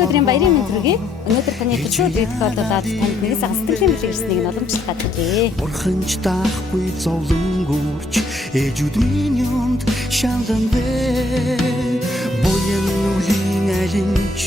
төрсөн өдрийн баярын мэнд хүргэе. Өнөөдөр таны төрсөн өдрийг тохиолдуулаад танд нэг цаг сэтгэлийн бэлэг ирснийг нь уламжлах гэдэг. Бурханч даахгүй зовлонгоорч ээжүүд минь юунд шалган бэ? Боян үлийн алинч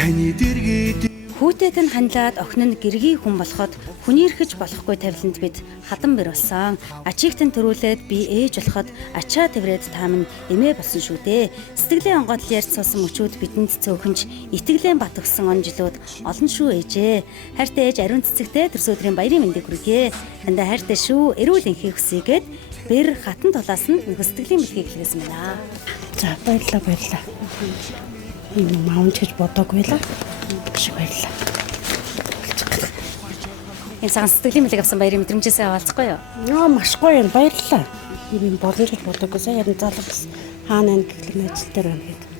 таны дэргэд Хүүтэд нь хандлаад охин нь гэргий хүн болоход хүнийрхэж болохгүй тавиланд бид хатан бэр болсон. Ачигтэн төрүүлээд би ээж болоход ачаа тавраад таам нь эмээ болсон шүү дээ. Сэтгэлийн онгодлол ярьж суусан мөчүүд бидэнд цөөхөнж итгэлэн бат өгсөн онжлууд олон шүү ээжээ. Хайртай ээж ариун цэцэгтэй төрсөн өдрийн баярын мэндийг хүргэе. Тандаа хайртай шүү. Эрүүл энхийг хүсьегээд бэр хатан тулаас нь нэг сэтгэлийн бэлгийг хэлсэн байна. За баярлалаа. Ийм маунч гэж бодоогүй л. Шиг баярлалаа. Энэ цагаан сэтгэлийн бэлэг авсан баярын мэдрэмжээсээ хаваалцахгүй юу? Нөө маш гоё юм баярлалаа. Ийм боломж гэж бодоогүй сая ярин залгас хаана гэхлэн ажил дээр байна гэдэг.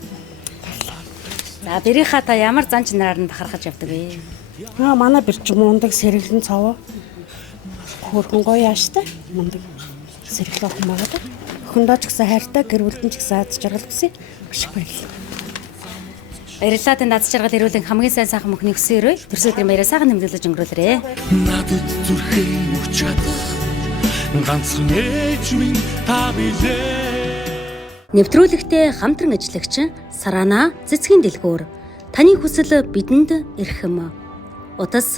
За бэрийнхаа та ямар зан чанараар нь бахархаж явдаг вэ? Манай бэрч мундаг сэргэлэн цав. Хөрхөн гоё яаштай мундаг сэргэлэн охин байгаа. Охиндоо ч гэсэн хайртай, гэр бүлдэн ч гэсэн аз жаргал гэсэн маш их баярлалаа. Баярлалаа танд аз жаргал эрүүлэн хамгийн сайхан мөхний өсөн өрөө төрсөн өдрийн баяраа сайхан нэмэлдүүлж өнгөрүүлээрэ. надад зүрхээ өгч чадах ганцхан ээж минь та билээ. Нэвтрүүлэгтээ хамтран ажиллагч Сарана цэцгийн дэлгүүр таны хүсэл бидэнд эрхэм. Утас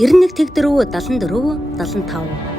91 тэгдэрүү 74 75